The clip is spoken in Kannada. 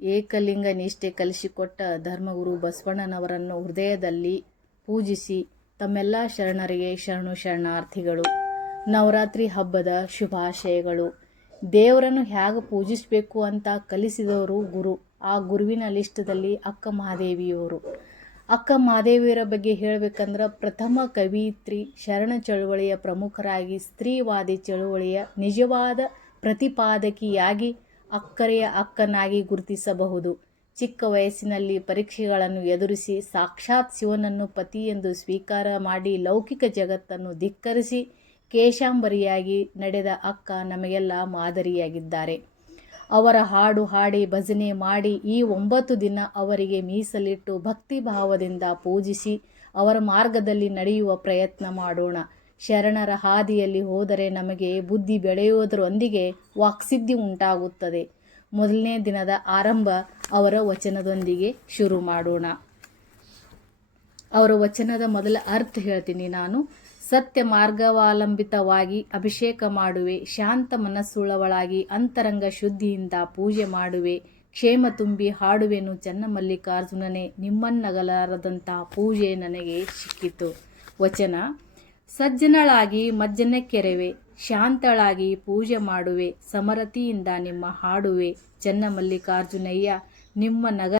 ಏಕಲಿಂಗ ನಿಷ್ಠೆ ಕಲಿಸಿಕೊಟ್ಟ ಧರ್ಮಗುರು ಬಸವಣ್ಣನವರನ್ನು ಹೃದಯದಲ್ಲಿ ಪೂಜಿಸಿ ತಮ್ಮೆಲ್ಲ ಶರಣರಿಗೆ ಶರಣು ಶರಣಾರ್ಥಿಗಳು. ನವರಾತ್ರಿ ಹಬ್ಬದ ಶುಭಾಶಯಗಳು. ದೇವರನ್ನು ಹೇಗೆ ಪೂಜಿಸಬೇಕು ಅಂತ ಕಲಿಸಿದವರು ಗುರು. ಆ ಗುರುವಿನ ಲಿಸ್ಟದಲ್ಲಿ ಅಕ್ಕ ಮಹಾದೇವಿಯವರು. ಅಕ್ಕ ಮಹಾದೇವಿಯರ ಬಗ್ಗೆ ಹೇಳಬೇಕಂದ್ರೆ ಪ್ರಥಮ ಕವಿಯಿತ್ರಿ ಶರಣ ಚಳುವಳಿಯ ಪ್ರಮುಖರಾಗಿ ಸ್ತ್ರೀವಾದಿ ಚಳುವಳಿಯ ನಿಜವಾದ ಪ್ರತಿಪಾದಕಿಯಾಗಿ ಅಕ್ಕರೆಯ ಅಕ್ಕನಾಗಿ ಗುರುತಿಸಬಹುದು. ಚಿಕ್ಕ ವಯಸ್ಸಿನಲ್ಲಿ ಪರೀಕ್ಷೆಗಳನ್ನು ಎದುರಿಸಿ ಸಾಕ್ಷಾತ್ ಶಿವನನ್ನು ಪತಿ ಎಂದು ಸ್ವೀಕಾರ ಮಾಡಿ ಲೌಕಿಕ ಜಗತ್ತನ್ನು ಧಿಕ್ಕರಿಸಿ ಕೇಶಾಂಬರಿಯಾಗಿ ನಡೆದ ಅಕ್ಕ ನಮಗೆಲ್ಲ ಮಾದರಿಯಾಗಿದ್ದಾರೆ. ಅವರ ಹಾಡು ಹಾಡಿ ಭಜನೆ ಮಾಡಿ ಈ ಒಂಬತ್ತು ದಿನ ಅವರಿಗೆ ಮೀಸಲಿಟ್ಟು ಭಕ್ತಿ ಭಾವದಿಂದ ಪೂಜಿಸಿ ಅವರ ಮಾರ್ಗದಲ್ಲಿ ನಡೆಯುವ ಪ್ರಯತ್ನ ಮಾಡೋಣ. ಶರಣರ ಹಾದಿಯಲ್ಲಿ ಹೋದರೆ ನಮಗೆ ಬುದ್ಧಿ ಬೆಳೆಯುವುದರೊಂದಿಗೆ ವಾಕ್ಸಿದ್ಧಿ ಉಂಟಾಗುತ್ತದೆ. ಮೊದಲನೇ ದಿನದ ಆರಂಭ ಅವರ ವಚನದೊಂದಿಗೆ ಶುರು ಮಾಡೋಣ. ಅವರ ವಚನದ ಮೊದಲ ಅರ್ಥ ಹೇಳ್ತೀನಿ ನಾನು. ಸತ್ಯ ಮಾರ್ಗಾವಲಂಬಿತವಾಗಿ ಅಭಿಷೇಕ ಮಾಡುವೆ, ಶಾಂತ ಮನಸ್ಸುಳ್ಳವಳಾಗಿ ಅಂತರಂಗ ಶುದ್ಧಿಯಿಂದ ಪೂಜೆ ಮಾಡುವೆ, ಕ್ಷೇಮ ತುಂಬಿ ಹಾಡುವೆನು ಚನ್ನಮಲ್ಲಿಕಾರ್ಜುನನೇ ನಿಮ್ಮನ್ನಗಲಾರದಂತಹ ಪೂಜೆ ನನಗೆ ಸಿಕ್ಕಿತು. ವಚನ ಸಜ್ಜನಳಾಗಿ ಮಜ್ಜನ ಕೆರೆವೆ ಶಾಂತಳಾಗಿ ಪೂಜೆ ಮಾಡುವೆ ಸಮರತಿಯಿಂದ ನಿಮ್ಮ ಹಾಡುವೆ. ಚನ್ನಮಲ್ಲಿಕಾರ್ಜುನಯ್ಯ ನಿಮ್ಮ ನಗ